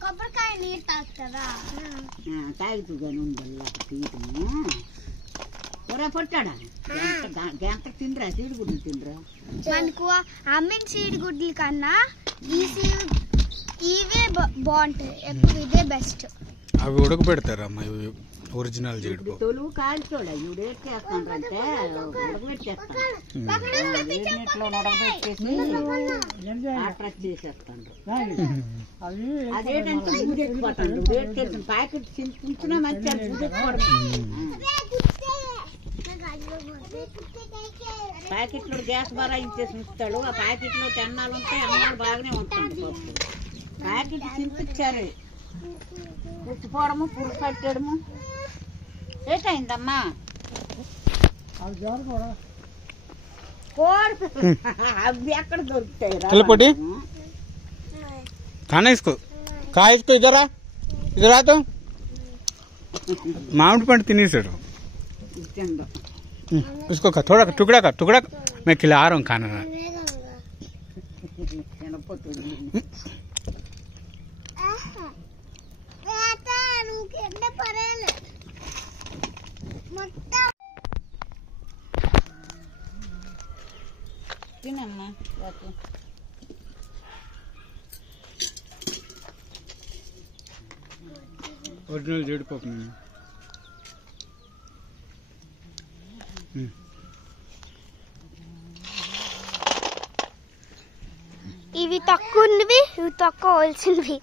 కొబ్బరికాయ నీరు తాగుతుందా తాగుతుంది ఉందల్లా తీయటము కూర పొట్టాడా గంట తిండ్రా సీడిగుడ్లు తిండ్రా మనకు అమ్మిన సీడిగుడ్ల కన్నా ఇవే బాగుంటాయి ఎప్పుడు ఇదే బెస్ట్ అవి ఉడకబెడతారమ్మా ఇవి ఒరిజినల్ జీడిపప్పు తొలుగు కాల్చోడా ఇవి ఏం చేస్తానంటే ఉడకబెట్టేస్తాను చేసేస్తాను అదేంటంటే ఊడెక్కిపోతాను ఊడెట్టేసిన ప్యాకెట్ చించుకున్నా మంచిగా ప్యాకెట్లో గ్యాస్ బరాయించేసి ఉంచుతాడు ఆ ప్యాకెట్లో అన్నాలు ఉంటాయి అన్నాలు బాగానే ఉంటుంది పప్పు ప్యాకెట్ చింపిచ్చారు పుచ్చిపోవడము పురుగు కట్టడము ఏటైందమ్మా అవి ఎక్కడ దొరుకుతాయి खाना इसको खा इसको इधर आ तो माउंट पर तिनेसाడు इसको खा थोड़ा टुकड़ा मैं खिला रहा हूँ खाना తినమ్మా ఒరిజినల్ జీడిపప్పు ఇవి తక్కువ ఉన్నవి ఇవి తక్కువ వలసినవి